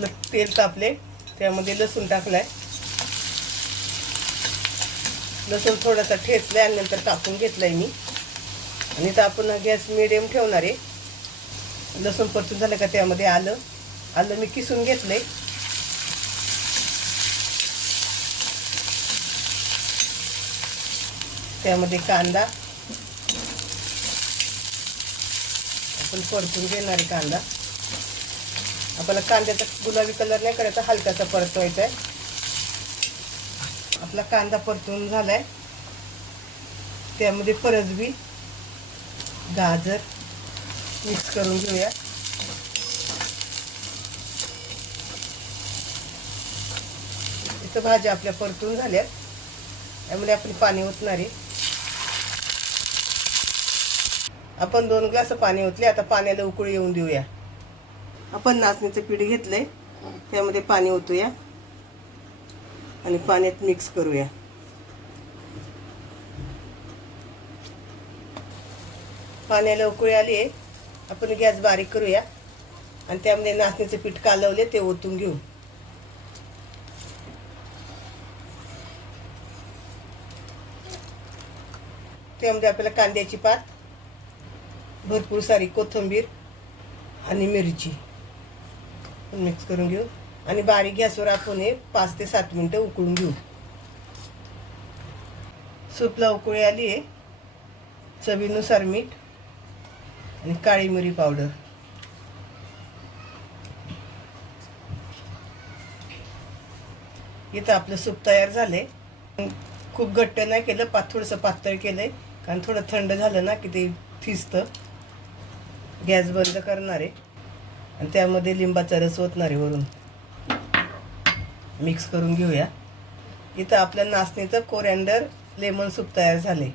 आपलं तेल तापले, त्यामध्ये लसूण टाकलाय. लसूण थोडासा ठेचलाय आणि नंतर कापून घेतलाय मी. आणि इथं आपण गॅस मिडियम ठेवणार आहे. लसूण परतून झालं का त्यामध्ये आलं मी किसून घेतलंय. त्यामध्ये कांदा आपण परतून घेणार आहे. कांदा आपल्याला कांद्याचा गुलाबी कलर नाही करायचा, हलकासा परतवायचा आहे. आपला कांदा परतून झालाय. त्यामध्ये फरसबी, गाजर मिक्स करून घेऊया. इथं भाज्या आपल्या परतून झाल्यात, त्यामुळे आपण पाणी ओतणार आहे. आपण 2 ग्लास पाणी ओतले. आता पाण्याला उकळी येऊन देऊया. आपण नाचणीचं पीठ घेतलंय, त्यामध्ये पाणी ओतूया आणि पाण्यात मिक्स करूया. पाण्याला उकळी आली आहे. आपण गॅस बारीक करूया आणि त्यामध्ये नाचणीचं पीठ कालवले ते ओतून घेऊ. त्यामध्ये आपल्याला कांद्याची पात, भरपूर सारी कोथिंबीर आणि मिरची मिक्स करून घेऊ आणि बारीक गॅसवर आपण हे 5 ते 7 मिनिटं उकळून घेऊ. सूपला उकळी आली आहे. चवीनुसार मीठ आणि काळी मिरी पावडर. इथं आपलं सूप तयार झालंय. खूप घट्ट नाही केलं, थोडंसं पातळ केलंय, कारण थोडं थंड झालं ना की ते थिजतं. गॅस बंद करणार आहे आणि त्यामध्ये लिंबाचा रस ओतणार आहे वरून. मिक्स करून घेऊया. इथं आपल्या नाचणीचं कोरिअँडर लेमन सूप तयार झाले.